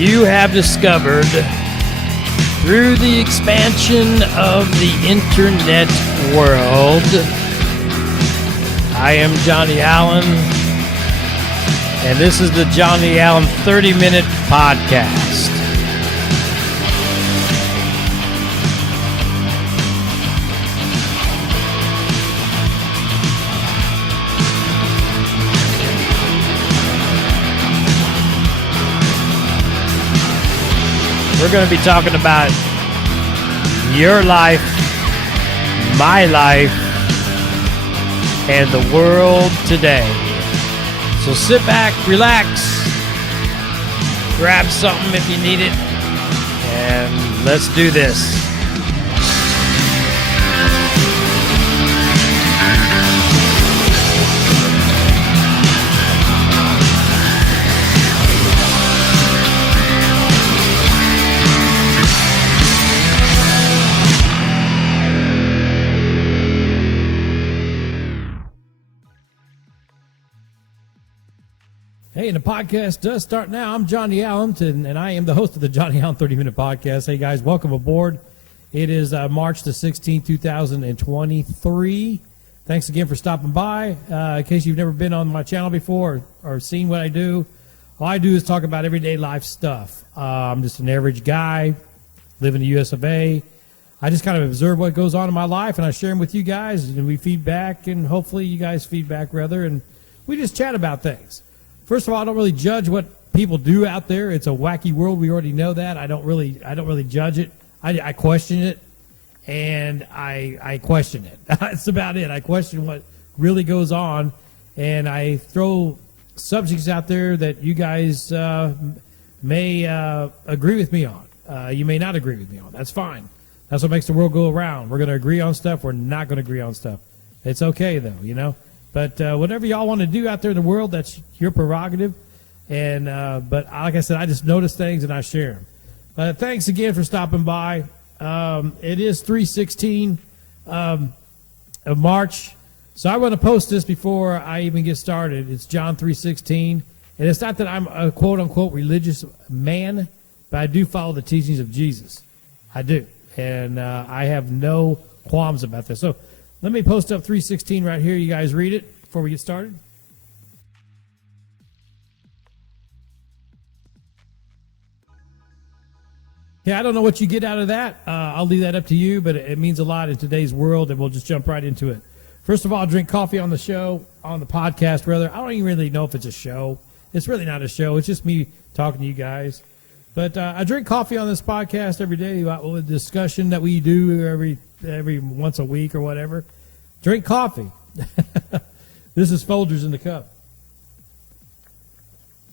you have discovered through the expansion of the internet world. I am Johnny Allen, and this is the Johnny Allen 30-Minute Podcast. We're going to be talking about your life, my life, and the world today. So sit back, relax, grab something if you need it, and let's do this. Hey, and the podcast does start now. I'm Johnny Allen, and I am the host of the Johnny Allen 30-Minute Podcast. Hey, guys, welcome aboard. It is March the 16th, 2023. Thanks again for stopping by. In case you've never been on my channel before or seen what I do, all I do is talk about everyday life stuff. I'm just an average guy, live in the U.S. of A. I just kind of observe what goes on in my life, and I share them with you guys, and we feedback, and hopefully you guys feedback, rather, and we just chat about things. First of all, I don't really judge what people do out there. It's a wacky world. We already know that. I don't really judge it. I question it, and I question it. That's about it. I question what really goes on, and I throw subjects out there that you guys may agree with me on. You may not agree with me on. That's fine. That's what makes the world go around. We're going to agree on stuff. We're not going to agree on stuff. It's okay, though, you know. But whatever y'all want to do out there in the world, that's your prerogative. And but like I said, I just notice things and I share them. Thanks again for stopping by. It is 3/16 of March, so I want to post this before I even get started. It's John 3:16, and it's not that I'm a quote unquote religious man, but I do follow the teachings of Jesus. I do, and I have no qualms about this. So let me post up 3:16 right here. You guys read it before we get started. Yeah, I don't know what you get out of that. I'll leave that up to you, but it means a lot in today's world, and we'll just jump right into it. First of all, I'll drink coffee on the show, on the podcast, rather. I don't even really know if it's a show. It's really not a show. It's just me talking to you guys. But I drink coffee on this podcast every day about the discussion that we do every once a week or whatever. Drink coffee. This is Folgers in the cup.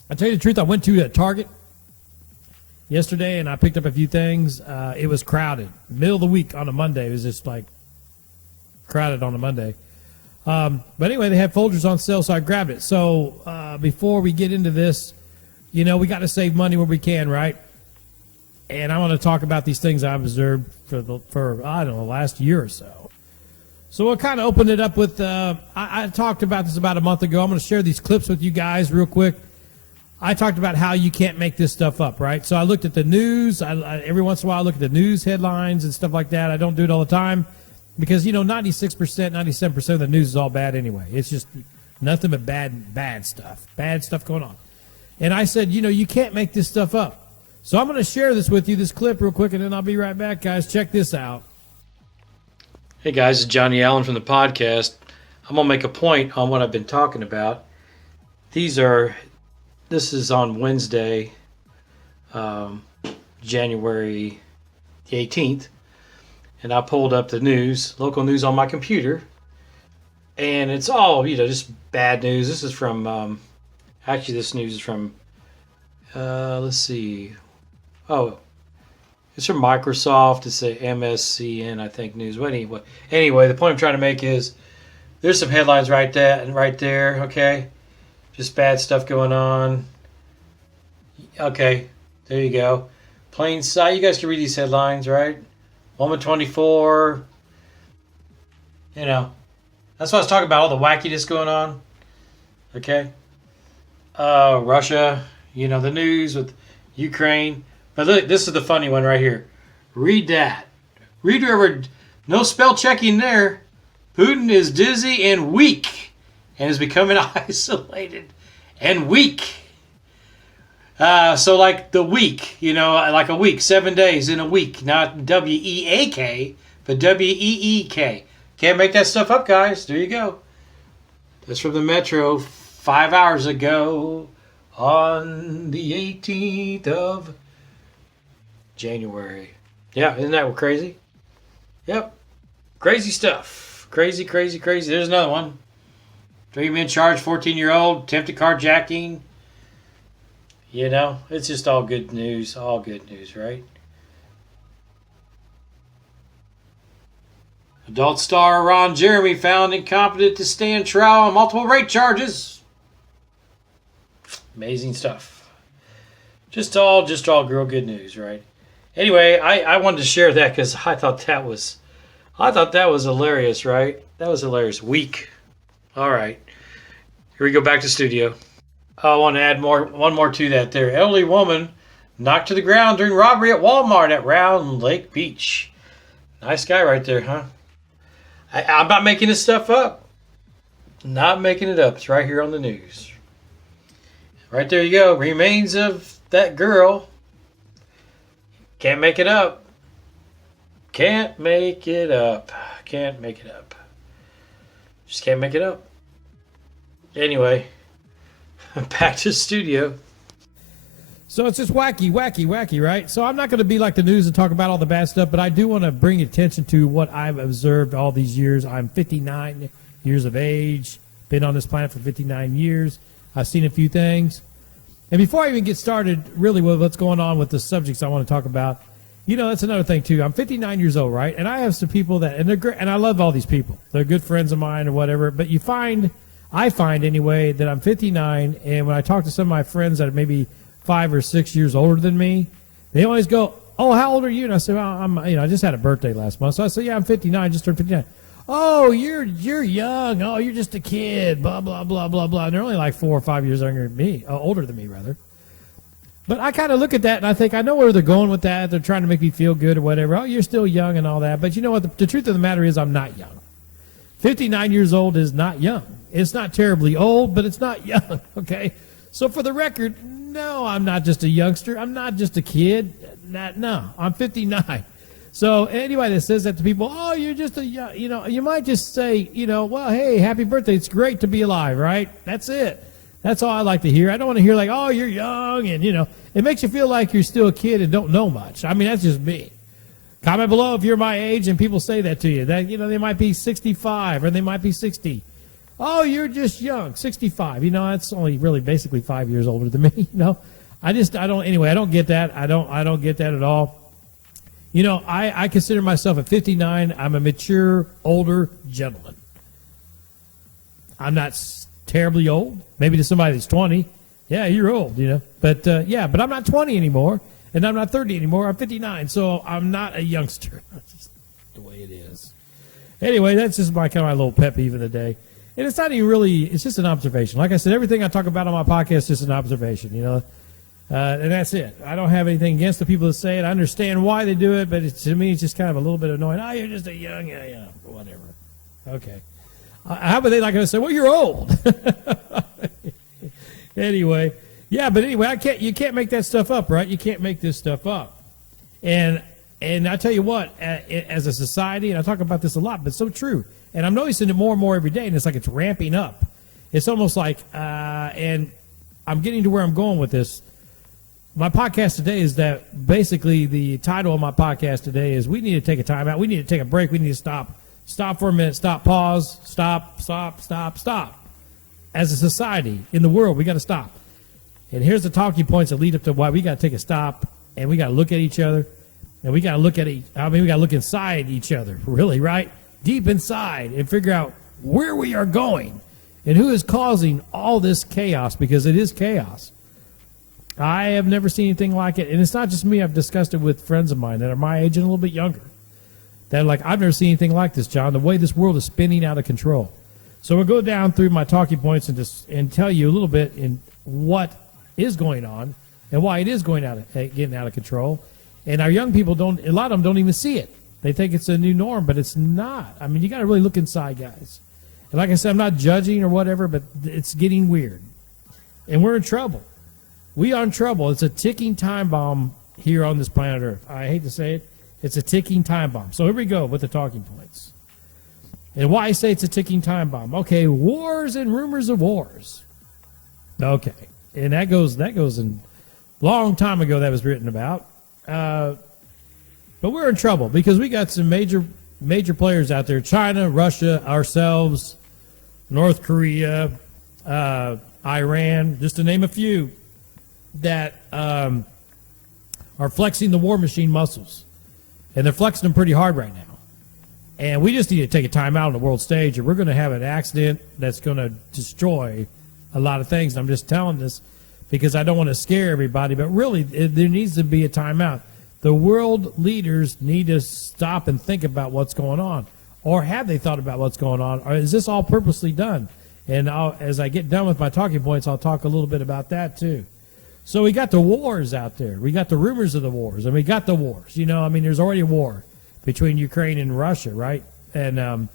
I tell you the truth, I went to Target yesterday and I picked up a few things. It was crowded. Middle of the week on a Monday. It was just like crowded on a Monday. But anyway, they had Folgers on sale, so I grabbed it. So before we get into this, you know, we got to save money where we can, right? And I want to talk about these things I've observed for I don't know, the last year or so. So we'll kind of open it up with, I talked about this about a month ago. I'm going to share these clips with you guys real quick. I talked about how you can't make this stuff up, right? So I looked at the news. Every once in a while I look at the news headlines and stuff like that. I don't do it all the time because, you know, 96%, 97% of the news is all bad anyway. It's just nothing but bad stuff going on. And I said, you know, you can't make this stuff up. So I'm going to share this with you, this clip real quick, and then I'll be right back, guys. Check this out. Hey guys, it's Johnny Allen from the podcast. I'm going to make a point on what I've been talking about. This is on Wednesday, January the 18th, and I pulled up the news, local news on my computer, and it's all, you know, just bad news. This is from, this news is from, let's see, it's from Microsoft. It's a MSCN, I think, news. But anyway, the point I'm trying to make is there's some headlines right there, okay? Just bad stuff going on. Okay, there you go. Plain sight. You guys can read these headlines, right? Woman 24. You know, that's what I was talking about, all the wackiness going on. Okay? Russia, you know, the news with, Ukraine. But look, this is the funny one right here. Read that. Read whoever. No spell checking there. Putin is dizzy and weak and is becoming isolated and weak. So like the week, like a week, 7 days in a week, not W-E-A-K, but W-E-E-K. Can't make that stuff up, guys. There you go. That's from the Metro 5 hours ago on the 18th of January. Yeah, isn't that crazy? Yep. Crazy stuff. Crazy, crazy, crazy. There's another one. 3 men charged, 14-year-old, attempted carjacking. It's just all good news. All good news, right? Adult star Ron Jeremy found incompetent to stand trial on multiple rape charges. Amazing stuff. Just all real good news, right? Anyway, I wanted to share that because I thought that was hilarious, right? That was hilarious. Weak. All right. Here we go back to studio. I want to add one more to that there. Elderly woman knocked to the ground during robbery at Walmart at Round Lake Beach. Nice guy right there, huh? I'm not making this stuff up. Not making it up. It's right here on the news. Right there you go. Remains of that girl. Can't make it up. Can't make it up. Can't make it up. Just can't make it up. Anyway, back to the studio. So it's just wacky, right? So I'm not going to be like the news and talk about all the bad stuff, but I do want to bring attention to what I've observed all these years. I'm 59 years of age, been on this planet for 59 years. I've seen a few things. And before I even get started really with what's going on with the subjects I want to talk about, that's another thing too. I'm 59 years old, right? And I have some people that, and they're great, and I love all these people. They're good friends of mine or whatever, but I find anyway that I'm 59, and when I talk to some of my friends that are maybe 5 or 6 years older than me, they always go, "Oh, how old are you?" And I say, "Well, I just had a birthday last month." So I say, "Yeah, I'm 59, just turned 59." "Oh, you're young. Oh, you're just a kid." Blah blah blah blah blah. And they're only like 4 or 5 years younger than me, older than me rather. But I kind of look at that and I think I know where they're going with that. They're trying to make me feel good or whatever. Oh, you're still young and all that. But you know what? The truth of the matter is, I'm not young. 59 years old is not young. It's not terribly old, but it's not young. Okay. So for the record, no, I'm not just a youngster. I'm not just a kid. No, I'm 59. So anybody that says that to people, "Oh, you're just a young," you might just say, "Well, hey, happy birthday. It's great to be alive," right? That's it. That's all I like to hear. I don't want to hear like, "Oh, you're young," and it makes you feel like you're still a kid and don't know much. I mean, that's just me. Comment below if you're my age and people say that to you. That they might be 65 or they might be 60. "Oh, you're just young, 65." That's only really basically 5 years older than me. I don't get that. I don't get that at all. I consider myself at 59, I'm a mature, older gentleman. I'm not terribly old. Maybe to somebody that's 20, yeah, you're old, But, but I'm not 20 anymore, and I'm not 30 anymore. I'm 59, so I'm not a youngster. That's just the way it is. Anyway, that's just my little pet peeve of the day. And it's not even really, it's just an observation. Like I said, everything I talk about on my podcast is just an observation, and that's it. I don't have anything against the people that say it. I understand why they do it, but to me, it's just kind of a little bit annoying. "Oh, you're just a young, whatever." Okay. How about they like to say, "Well, you're old." Anyway, you can't make that stuff up, right? You can't make this stuff up. And I tell you what, as a society, and I talk about this a lot, but it's so true. And I'm noticing it more and more every day, and it's like it's ramping up. It's almost like, and I'm getting to where I'm going with this. My podcast today is that basically the title of my podcast today is we need to take a time out. We need to take a break. We need to stop. Stop for a minute. Stop, pause, stop. As a society in the world, we got to stop. And here's the talking points that lead up to why we got to take a stop, and we got to look at each other, and we got to look at we got to look inside each other, really, right? Deep inside, and figure out where we are going and who is causing all this chaos, because it is chaos. I have never seen anything like it, and it's not just me. I've discussed it with friends of mine that are my age and a little bit younger. That are like, "I've never seen anything like this, John, the way this world is spinning out of control." So we'll go down through my talking points and tell you a little bit in what is going on and why it is getting out of control. And our young people a lot of them don't even see it. They think it's a new norm, but it's not. I mean, you got to really look inside, guys. And like I said, I'm not judging or whatever, but it's getting weird. And we're in trouble. We are in trouble. It's a ticking time bomb here on this planet Earth. I hate to say it. It's a ticking time bomb. So here we go with the talking points. And why I say it's a ticking time bomb. Okay, wars and rumors of wars. Okay. And that goes in long time ago that was written about. But we're in trouble because we got some major players out there. China, Russia, ourselves, North Korea, Iran, just to name a few, that are flexing the war machine muscles. And they're flexing them pretty hard right now. And we just need to take a time out on the world stage, or we're going to have an accident that's going to destroy a lot of things. And I'm just telling this because I don't want to scare everybody, but really there needs to be a timeout. The world leaders need to stop and think about what's going on. Or have they thought about what's going on? Or is this all purposely done? And as I get done with my talking points, I'll talk a little bit about that too. So we got the wars out there. We got the rumors of the wars. And we got the wars. You know, I mean, there's already a war between Ukraine and Russia, right? And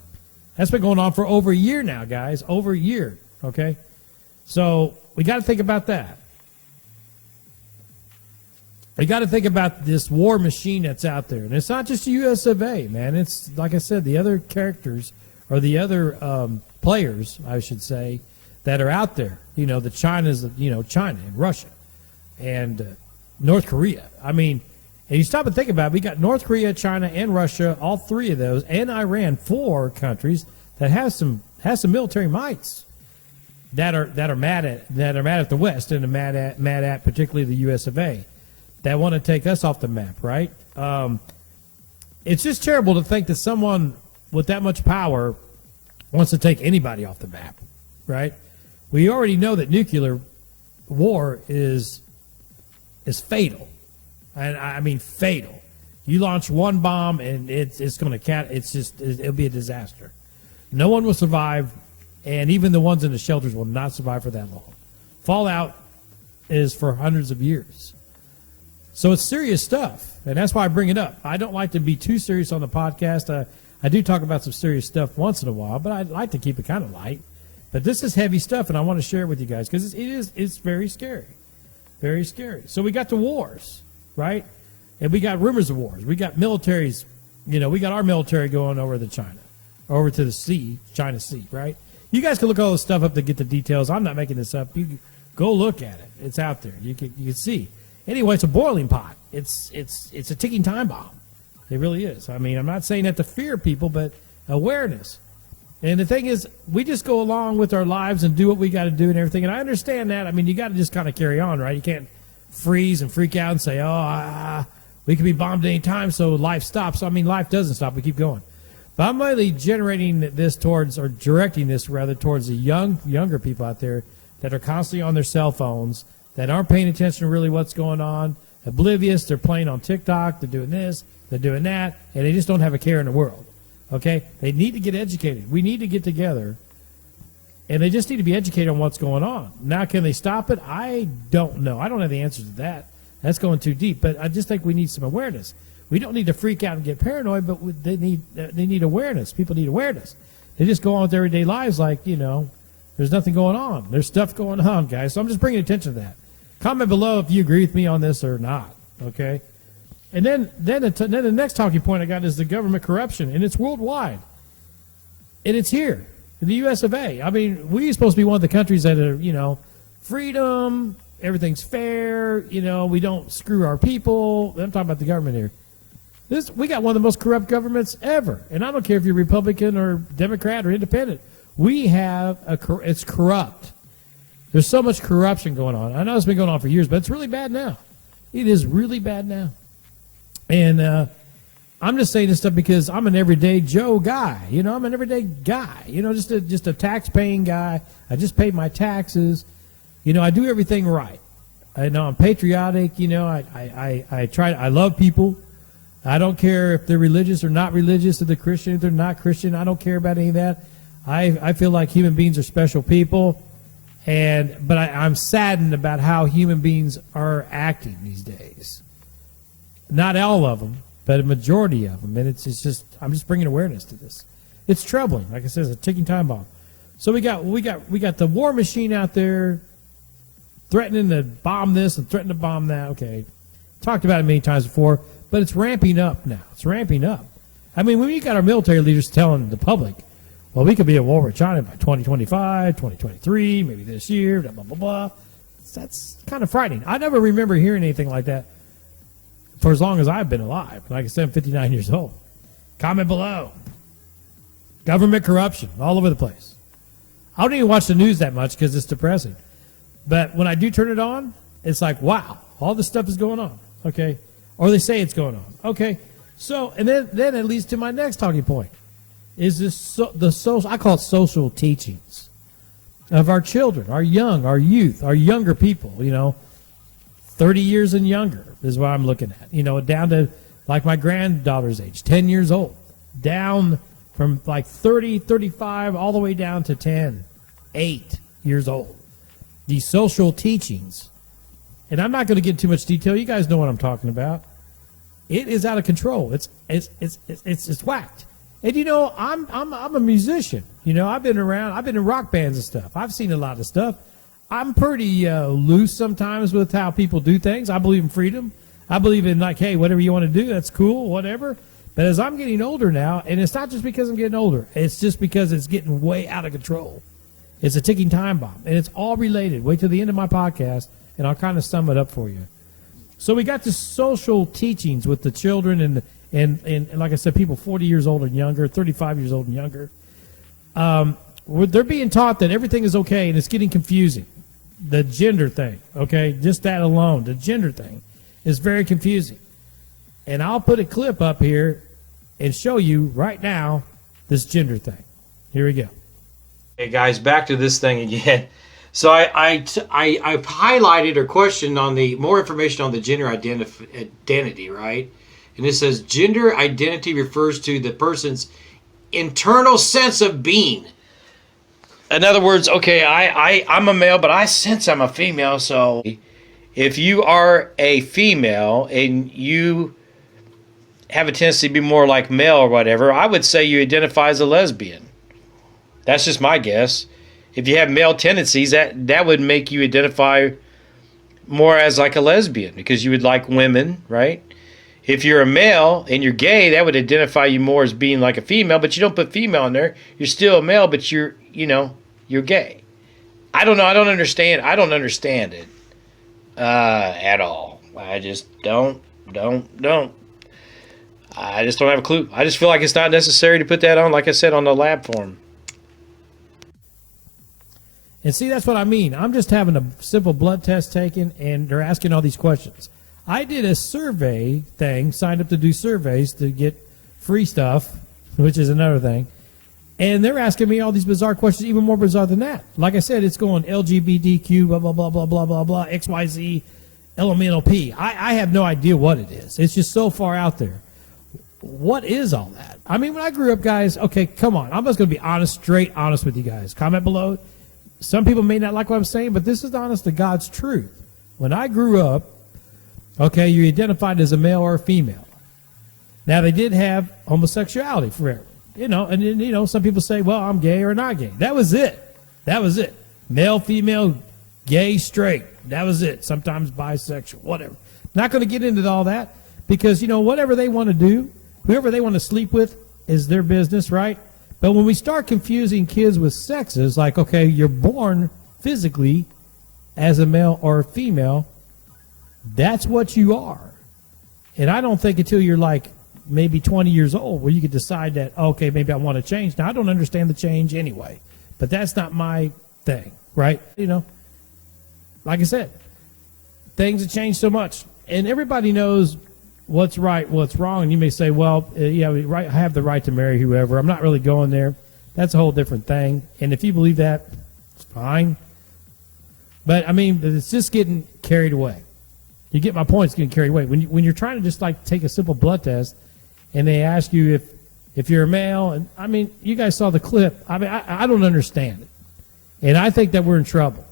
that's been going on for over a year now, guys. Over a year, okay? So we got to think about that. We got to think about this war machine that's out there. And it's not just the U.S. of A., man. It's, like I said, the other characters or the other players, I should say, that are out there. You know, China and Russia and North Korea. I mean, and you stop and think about it, we got North Korea, China, and Russia, all three of those, and Iran, 4 countries that have some military mights that are mad at the West and are mad at particularly the U.S. of A. that want to take us off the map, right? It's just terrible to think that someone with that much power wants to take anybody off the map, right? We already know that nuclear war is fatal. And I mean fatal. You launch one bomb and it's going to it'll be a disaster. No one will survive, and even the ones in the shelters will not survive for that long. Fallout is for hundreds of years. So it's serious stuff, and that's why I bring it up. I don't like to be too serious on the podcast. I do talk about some serious stuff once in a while, but I like to keep it kind of light. But this is heavy stuff, and I want to share it with you guys because it's very scary. Very scary. So we got the wars, right? And we got rumors of wars. We got militaries, we got our military going over to China, over to the sea, China Sea, right? You guys can look all this stuff up to get the details. I'm not making this up. You can go look at it. It's out there. You can see. Anyway, it's a boiling pot. It's a ticking time bomb. It really is. I mean, I'm not saying that to fear people, but awareness. And the thing is, we just go along with our lives and do what we got to do and everything. And I understand that. I mean, you got to just kind of carry on, right? You can't freeze and freak out and say, we could be bombed any time, so life stops. I mean, life doesn't stop. We keep going. But I'm really directing this towards the younger people out there that are constantly on their cell phones, that aren't paying attention to really what's going on, oblivious. They're playing on TikTok. They're doing this. They're doing that. And they just don't have a care in the world. Okay? They need to get educated. We need to get together. And they just need to be educated on what's going on. Now, can they stop it? I don't know. I don't have the answers to that. That's going too deep. But I just think we need some awareness. We don't need to freak out and get paranoid, but they need awareness. People need awareness. They just go on with their everyday lives like, there's nothing going on. There's stuff going on, guys. So I'm just bringing attention to that. Comment below if you agree with me on this or not, okay? And then the next talking point I got is the government corruption, and it's worldwide. And it's here in the U.S. of A. I mean, we're supposed to be one of the countries that are, freedom, everything's fair, we don't screw our people. I'm talking about the government here. We got one of the most corrupt governments ever. And I don't care if you're Republican or Democrat or Independent. We have it's corrupt. There's so much corruption going on. I know it's been going on for years, but it's really bad now. It is really bad now. And I'm just saying this stuff because I'm an everyday Joe guy. I'm an everyday guy. Just a tax-paying guy. I just pay my taxes. I do everything right. I know I'm patriotic. I love people. I don't care if they're religious or not religious, if they're Christian, if they're not Christian. I don't care about any of that. I feel like human beings are special people. But I'm saddened about how human beings are acting these days. Not all of them, but a majority of them. And it's just, I'm just bringing awareness to this. It's troubling. Like I said, it's a ticking time bomb. So we got the war machine out there threatening to bomb this and threatening to bomb that. Okay, talked about it many times before, but it's ramping up now. It's ramping up. I mean, when you got our military leaders telling the public, well, we could be at war with China by 2025, 2023, maybe this year, blah, blah, blah, blah. That's kind of frightening. I never remember hearing anything like that for as long as I've been alive. Like I said, I'm 59 years old. Comment below. Government corruption all over the place. I don't even watch the news that much because it's depressing. But when I do turn it on, it's like, wow, all this stuff is going on. Okay. Or they say it's going on. Okay. So, and then it leads to my next talking point. Is this the social? I call it social teachings of our children, our youth, our younger people. 30 years and younger is what I'm looking at. Down to like my granddaughter's age, 10 years old, down from like 30, 35, all the way down to 10, 8 years old. These social teachings, and I'm not going to get too much detail. You guys know what I'm talking about. It is out of control. It's whacked. And I'm a musician. I've been around. I've been in rock bands and stuff. I've seen a lot of stuff. I'm pretty loose sometimes with how people do things. I believe in freedom. I believe in like, hey, whatever you want to do, that's cool, whatever. But as I'm getting older now, and it's not just because I'm getting older, it's just because it's getting way out of control. It's a ticking time bomb, and it's all related. Wait till the end of my podcast, and I'll kind of sum it up for you. So we got the social teachings with the children and like I said, people 40 years old and younger, 35 years old and younger. They're being taught that everything is okay, and it's getting confusing. The gender thing, okay, just that alone, the gender thing is very confusing. And I'll put a clip up here and show you right now this gender thing. Here we go. Hey guys, back to this thing again. So I highlighted or questioned on the more information on the gender identity, right? And it says gender identity refers to the person's internal sense of being. In other words, okay, I'm a male, but I sense I'm a female. So if you are a female and you have a tendency to be more like male or whatever, I would say you identify as a lesbian. That's just my guess. If you have male tendencies, that would make you identify more as like a lesbian because you would like women, right? If you're a male and you're gay, that would identify you more as being like a female, but you don't put female in there. You're still a male, but you're gay. I don't know. I don't understand it at all. I just don't. I just don't have a clue. I just feel like it's not necessary to put that on, like I said, on the lab form. And see, that's what I mean. I'm just having a simple blood test taken, and they're asking all these questions. I did a survey thing, signed up to do surveys to get free stuff, which is another thing. And they're asking me all these bizarre questions, even more bizarre than that. Like I said, it's going LGBTQ, blah, blah, blah, blah, blah, blah, blah, XYZ, LMNOP. I have no idea what it is. It's just so far out there. What is all that? I mean, when I grew up, guys, okay, come on. I'm just going to be honest, straight honest with you guys. Comment below. Some people may not like what I'm saying, but this is honest to God's truth. When I grew up, okay, you identified as a male or a female. Now, they did have homosexuality forever. And then, some people say, well, I'm gay or not gay. That was it. Male, female, gay, straight. That was it. Sometimes bisexual, whatever. Not going to get into all that because, whatever they want to do, whoever they want to sleep with is their business, right? But when we start confusing kids with sexes, like, okay, you're born physically as a male or a female, that's what you are. And I don't think until you're like maybe 20 years old where you could decide that, okay, maybe I want to change. Now, I don't understand the change anyway, but that's not my thing, right? Like I said, things have changed so much. And everybody knows what's right, what's wrong. And you may say, well, I have the right to marry whoever. I'm not really going there. That's a whole different thing. And if you believe that, it's fine. But, I mean, it's just getting carried away. You get my point, it's getting carried away. When you're trying to just, like, take a simple blood test and they ask you if you're a male, and, I mean, you guys saw the clip. I mean, I don't understand it. And I think that we're in trouble.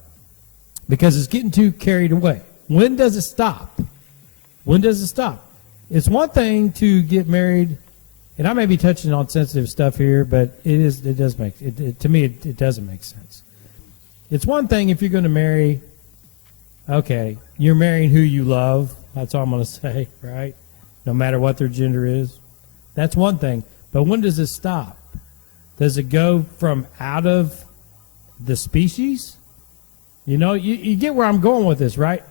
because it's getting too carried away. When does it stop? When does it stop? It's one thing to get married, and I may be touching on sensitive stuff here, but it does make to me it doesn't make sense. It's one thing if you're going to marry. Okay, you're marrying who you love. That's all I'm going to say, right? No matter what their gender is. That's one thing. But when does it stop? Does it go from out of the species? You know, you get where I'm going with this, right?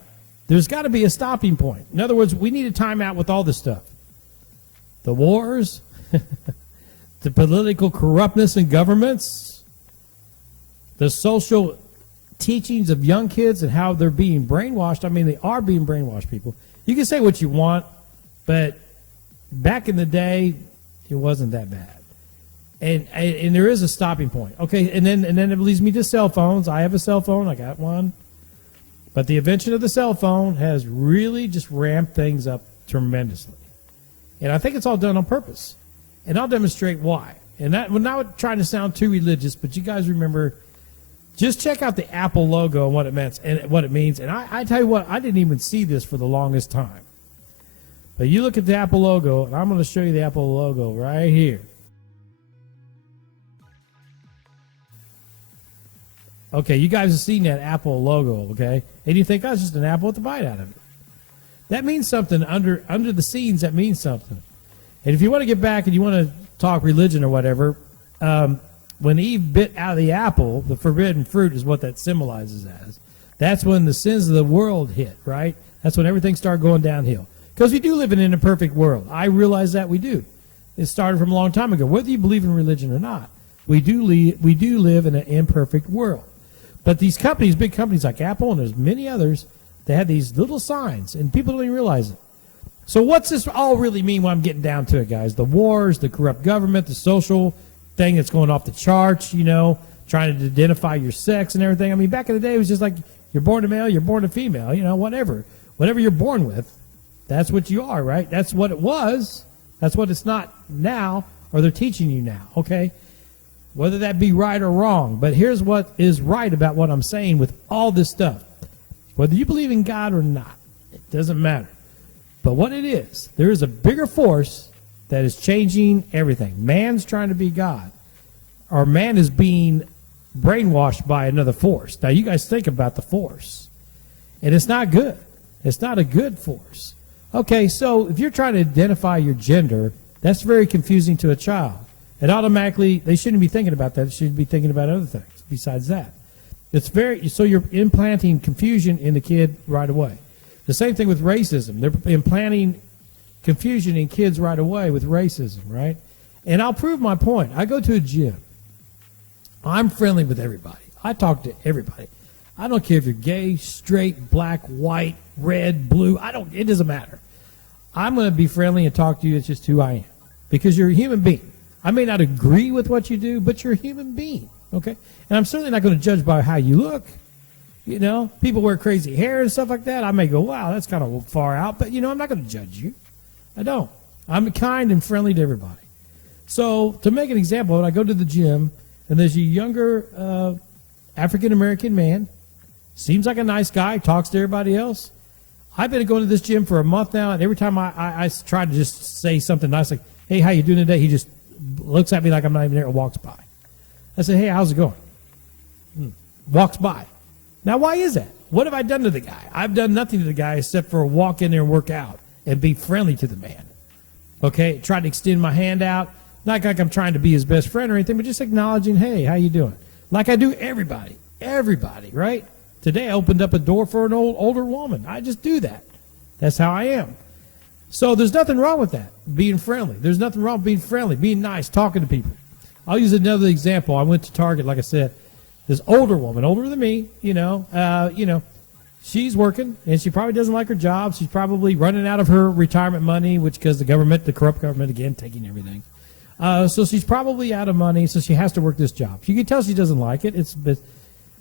There's got to be a stopping point. In other words, we need a time out with all this stuff. The wars, the political corruptness in governments, the social teachings of young kids and how they're being brainwashed. I mean, they are being brainwashed, people. You can say what you want, but back in the day, it wasn't that bad. And there is a stopping point. Okay, and then it leads me to cell phones. I have a cell phone. I got one. But the invention of the cell phone has really just ramped things up tremendously. And I think it's all done on purpose. And I'll demonstrate why. And that, we're not trying to sound too religious, but you guys remember, just check out the Apple logo and what it meant and what it means. And I tell you what, I didn't even see this for the longest time. But you look at the Apple logo, and I'm going to show you the Apple logo right here. Okay, you guys have seen that Apple logo, okay? And you think, oh, it's just an apple with a bite out of it. That means something under the scenes. That means something. And if you want to get back and you want to talk religion or whatever, when Eve bit out of the apple, the forbidden fruit is what that symbolizes as. That's when the sins of the world hit, right? That's when everything started going downhill. Because we do live in an imperfect world. I realize that we do. It started from a long time ago. Whether you believe in religion or not, we do live in an imperfect world. But these companies, big companies like Apple, and there's many others, they have these little signs, and people don't even realize it. So what's this all really mean when I'm getting down to it, guys? The wars, the corrupt government, the social thing that's going off the charts, you know, trying to identify your sex and everything. I mean, back in the day, it was just like you're born a male, you're born a female, you know, whatever. Whatever you're born with, that's what you are, right? That's what it was. That's what it's not now, or they're teaching you now, okay? Whether that be right or wrong. But here's what is right about what I'm saying with all this stuff. Whether you believe in God or not, it doesn't matter. But what it is, there is a bigger force that is changing everything. Man's trying to be God. Or man is being brainwashed by another force. Now, you guys think about the force. And it's not good. It's not a good force. Okay, so if you're trying to identify your gender, that's very confusing to a child. And automatically, they shouldn't be thinking about that. They should be thinking about other things besides that. So you're implanting confusion in the kid right away. The same thing with racism. They're implanting confusion in kids right away with racism, right? And I'll prove my point. I go to a gym. I'm friendly with everybody. I talk to everybody. I don't care if you're gay, straight, black, white, red, blue. It doesn't matter. I'm going to be friendly and talk to you. It's just who I am. Because you're a human being. I may not agree with what you do, but you're a human being, okay? And I'm certainly not going to judge by how you look. You know, people wear crazy hair and stuff like that. I may go, wow, that's kind of far out. But, you know, I'm not going to judge you. I don't. I'm kind and friendly to everybody. So to make an example, when I go to the gym, and there's a younger African-American man, seems like a nice guy, talks to everybody else. I've been going to this gym for a month now, and every time I try to just say something nice like, hey, how you doing today? He just looks at me like I'm not even there and walks by. I say, hey, how's it going? Walks by. Now, why is that? What have I done to the guy? I've done nothing to the guy except for walk in there and work out and be friendly to the man. Okay? Try to extend my hand out. Not like I'm trying to be his best friend or anything, but just acknowledging, hey, how you doing? Like I do everybody. Everybody, right? Today I opened up a door for an older woman. I just do that. That's how I am. So there's nothing wrong with that, being friendly. There's nothing wrong with being friendly, being nice, talking to people. I'll use another example. I went to Target, like I said. This older woman, older than me, she's working, and she probably doesn't like her job. She's probably running out of her retirement money, because the corrupt government, again, taking everything. So she's probably out of money, so she has to work this job. You can tell she doesn't like it.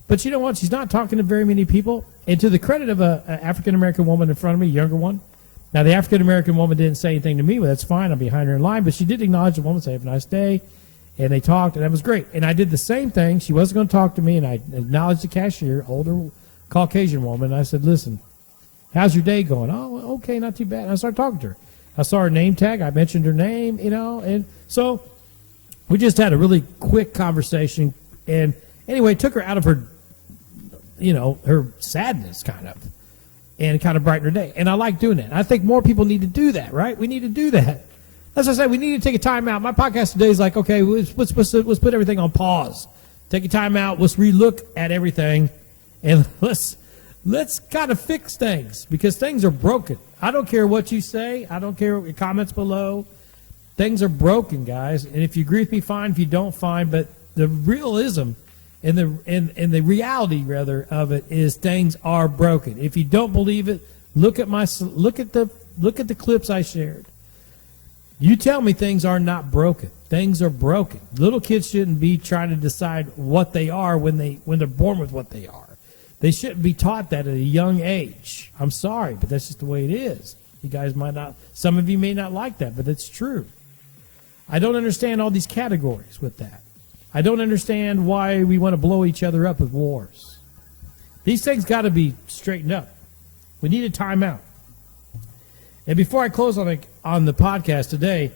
But you know what? She's not talking to very many people. And to the credit of an African-American woman in front of me, younger one, now, the African-American woman didn't say anything to me. Well, that's fine. I'm behind her in line. But she did acknowledge the woman, say, have a nice day. And they talked, and that was great. And I did the same thing. She wasn't going to talk to me, and I acknowledged the cashier, older Caucasian woman. I said, listen, how's your day going? Oh, okay, not too bad. And I started talking to her. I saw her name tag. I mentioned her name, and so we just had a really quick conversation. And anyway, it took her out of her, her sadness kind of, and kind of brightened her day. And I like doing that. I think more people need to do that, right? We need to do that. As I said, we need to take a time out. My podcast today is like, okay, let's put everything on pause. Take a time out. Let's relook at everything, and let's kind of fix things, because things are broken. I don't care what you say. I don't care what your comments below. Things are broken, guys. And if you agree with me, fine. If you don't, fine. But the realism and the reality, rather, of it is things are broken. If you don't believe it, look at the clips I shared. You tell me things are not broken. Things are broken. Little kids shouldn't be trying to decide what they are when they're born with what they are. They shouldn't be taught that at a young age. I'm sorry, but that's just the way it is. You guys might not, some of you may not like that, but it's true. I don't understand all these categories with that. I don't understand why we want to blow each other up with wars. These things got to be straightened up. We need a timeout. And before I close on the podcast today,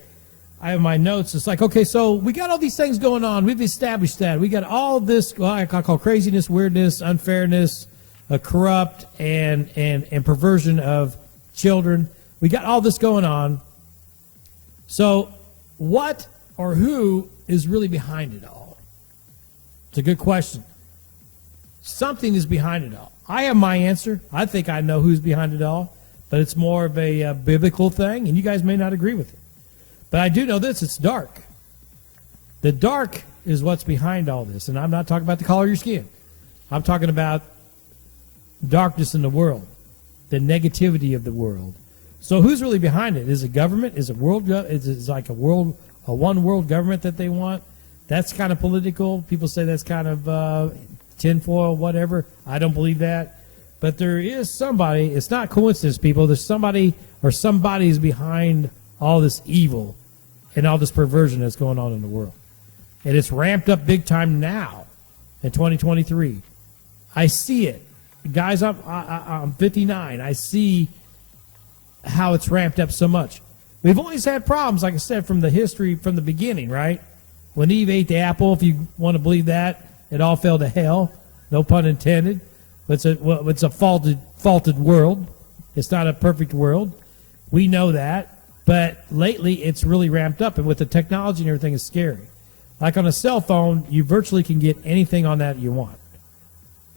I have my notes. It's like, okay, so we got all these things going on. We've established that. We got all this, I call craziness, weirdness, unfairness, corrupt, and perversion of children. We got all this going on. So what or who is really behind it all? It's a good question. Something is behind it all. I have my answer. I think I know who's behind it all, but it's more of a biblical thing, and you guys may not agree with it. But I do know this, it's dark. The dark is what's behind all this. And I'm not talking about the color of your skin. I'm talking about darkness in the world, the negativity of the world. So who's really behind it? Is it government? Is it world? Is it like a one world government that they want? That's kind of political. People say that's kind of tinfoil, whatever. I don't believe that. But there is somebody, it's not coincidence, people. There's somebody or somebody's behind all this evil and all this perversion that's going on in the world. And it's ramped up big time now in 2023. I see it. Guys, I'm 59. I see how it's ramped up so much. We've always had problems, like I said, from the history, from the beginning, right? When Eve ate the apple, if you want to believe that, it all fell to hell. No pun intended. But it's a faulted world. It's not a perfect world. We know that. But lately, it's really ramped up. And with the technology and everything, it's scary. Like on a cell phone, you virtually can get anything on that you want.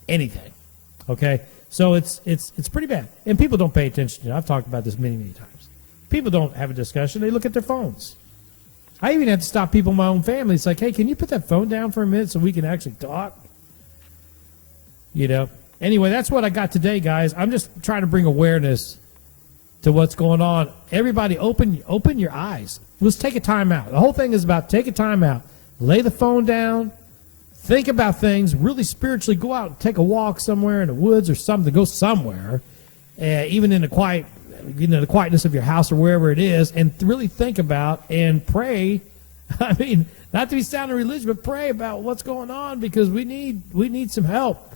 Anything. Okay? So it's pretty bad. And people don't pay attention to it. I've talked about this many, many times. People don't have a discussion. They look at their phones. I even had to stop people in my own family. It's like, hey, can you put that phone down for a minute so we can actually talk? Anyway, that's what I got today, guys. I'm just trying to bring awareness to what's going on. Everybody, open your eyes. Let's take a time out. The whole thing is about take a time out. Lay the phone down. Think about things. Really spiritually go out and take a walk somewhere in the woods or something. Go somewhere, even in the quietness of your house or wherever it is, and really think about and pray. I mean, not to be sounding religious, but pray about what's going on, because we need some help.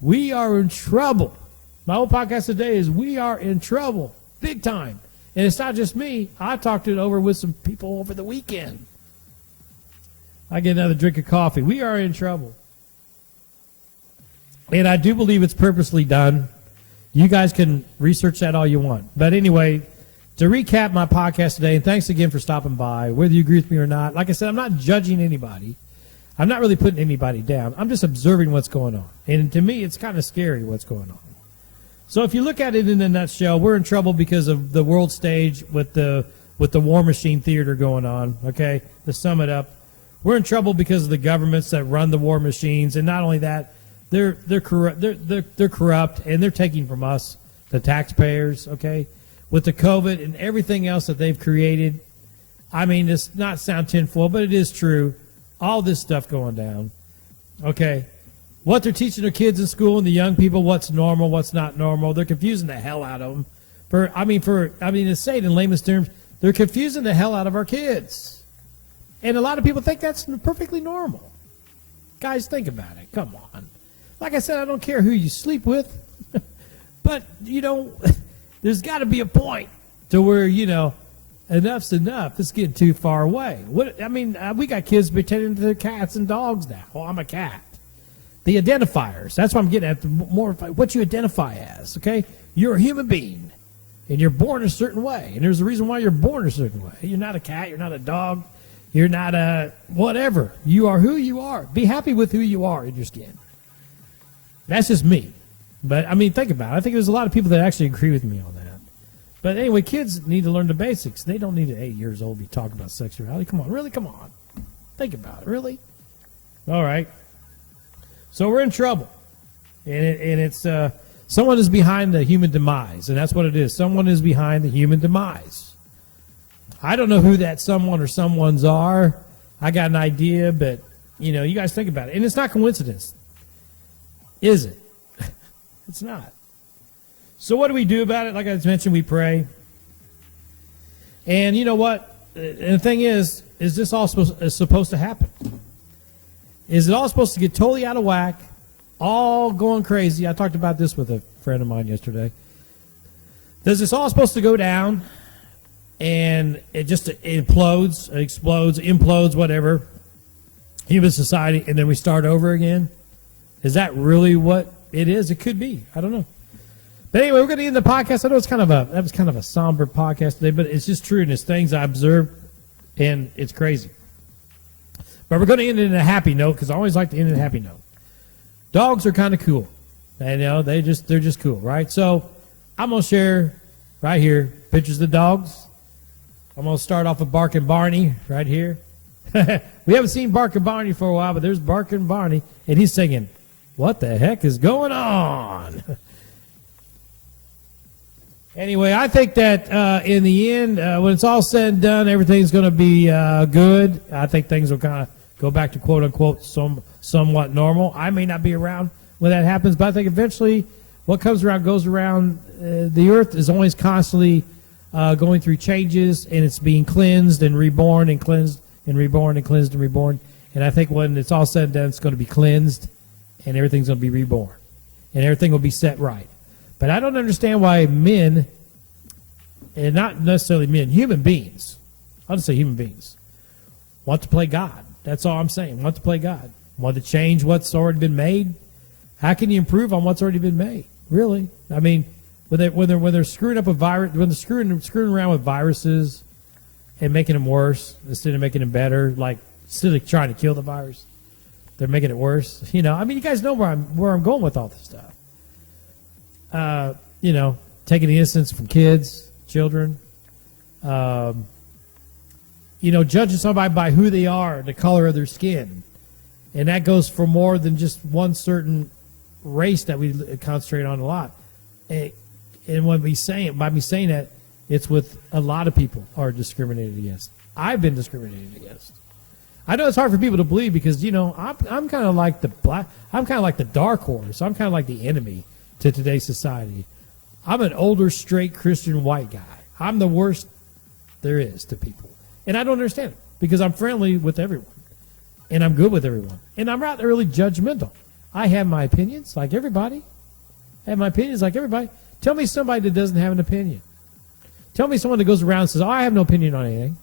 We are in trouble. My whole podcast today is we are in trouble. Big time. And it's not just me. I talked it over with some people over the weekend. I get another drink of coffee. We are in trouble. And I do believe it's purposely done. You guys can research that all you want. But anyway, to recap my podcast today, and thanks again for stopping by, whether you agree with me or not. Like I said, I'm not judging anybody. I'm not really putting anybody down. I'm just observing what's going on. And to me, it's kind of scary what's going on. So if you look at it in a nutshell, we're in trouble because of the world stage with the War Machine Theater going on, okay, to sum it up. We're in trouble because of the governments that run the war machines, and not only that, they're corrupt, and they're taking from us, the taxpayers, okay, with the COVID and everything else that they've created. I mean, it's not sound tinfoil, but it is true. All this stuff going down, okay. What they're teaching their kids in school and the young people, what's normal, what's not normal. They're confusing the hell out of them. To say it in layman's terms, they're confusing the hell out of our kids. And a lot of people think that's perfectly normal. Guys, think about it. Come on. Like I said, I don't care who you sleep with, but, there's got to be a point to where, enough's enough. It's getting too far away. We got kids pretending they're cats and dogs now. Well, I'm a cat. The identifiers. That's what I'm getting at. More what you identify as. Okay, you're a human being, and you're born a certain way, and there's a reason why you're born a certain way. You're not a cat. You're not a dog. You're not a whatever. You are who you are. Be happy with who you are in your skin. That's just me. But think about it. I think there's a lot of people that actually agree with me on that. But anyway, kids need to learn the basics. They don't need at 8 years old to be talking about sexuality. Come on, really? Come on. Think about it, really? All right. So we're in trouble. And it's someone is behind the human demise, and that's what it is. Someone is behind the human demise. I don't know who that someone or someones are. I got an idea, but, you guys think about it. And it's not coincidence, is it? It's not. So what do we do about it? Like I mentioned, we pray. And you know what? And the thing is this all supposed to happen? Is it all supposed to get totally out of whack, all going crazy? I talked about this with a friend of mine yesterday. Does this all supposed to go down and it just implodes, explodes, implodes, whatever, human society, and then we start over again? Is that really what it is? It could be. I don't know. But anyway, we're going to end the podcast. I know that was kind of a somber podcast today, but it's just true, and it's things I observed, and it's crazy. But we're going to end it in a happy note, because I always like to end in a happy note. Dogs are kind of cool. And, they're just cool, right? So I'm going to share right here pictures of the dogs. I'm going to start off with Barkin' Barney right here. We haven't seen Barkin' Barney for a while, but there's Barkin' Barney, and he's singing, "What the heck is going on?" Anyway, I think that in the end, when it's all said and done, everything's going to be good. I think things will kind of go back to quote-unquote somewhat normal. I may not be around when that happens, but I think eventually what comes around goes around. The earth is always constantly going through changes, and it's being cleansed and reborn and cleansed and reborn and cleansed and reborn. And I think when it's all said and done, it's going to be cleansed, and everything's going to be reborn, and everything will be set right. But I don't understand why men, and not necessarily men, human beings, I'll just say human beings, want to play God. That's all I'm saying. Want to play God. Want to change what's already been made. How can you improve on what's already been made? Really? When they're screwing up a virus, when they're screwing around with viruses and making them worse instead of making them better, like instead of trying to kill the virus, they're making it worse. You guys know where I'm going with all this stuff. Taking the innocence from kids, children, judging somebody by who they are, the color of their skin. And that goes for more than just one certain race that we concentrate on a lot. And by me saying that, it's with a lot of people are discriminated against. I've been discriminated against. I know it's hard for people to believe because, I'm kind of like I'm kind of like the dark horse. I'm kind of like the enemy to today's society. I'm an older, straight Christian white guy. I'm the worst there is to people. And I don't understand it because I'm friendly with everyone. And I'm good with everyone. And I'm not really judgmental. I have my opinions like everybody. Tell me somebody that doesn't have an opinion. Tell me someone that goes around and says, I have no opinion on anything.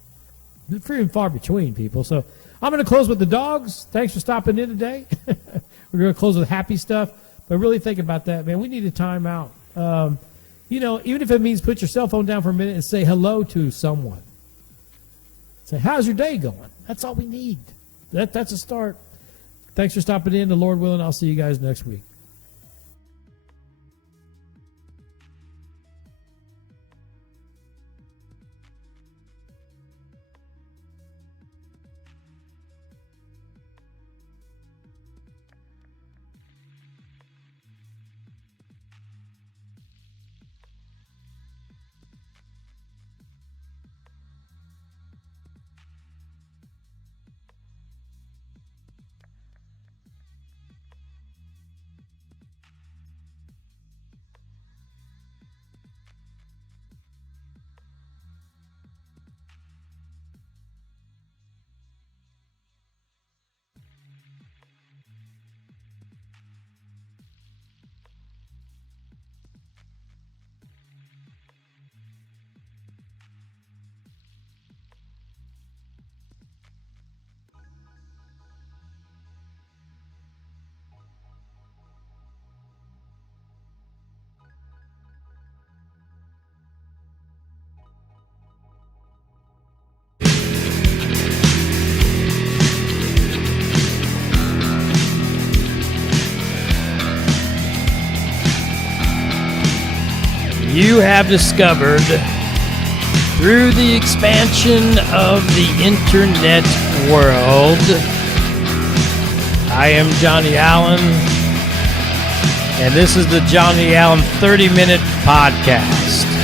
They're few and far between, people. So I'm going to close with the dogs. Thanks for stopping in today. We're going to close with happy stuff. But really think about that, man. We need a time out. Even if it means put your cell phone down for a minute and say hello to someone. Say, how's your day going? That's all we need. That's a start. Thanks for stopping in. The Lord willing, I'll see you guys next week. you have discovered through the expansion of the internet world. I am Johnny Allen, and this is the Johnny Allen 30-Minute Podcast.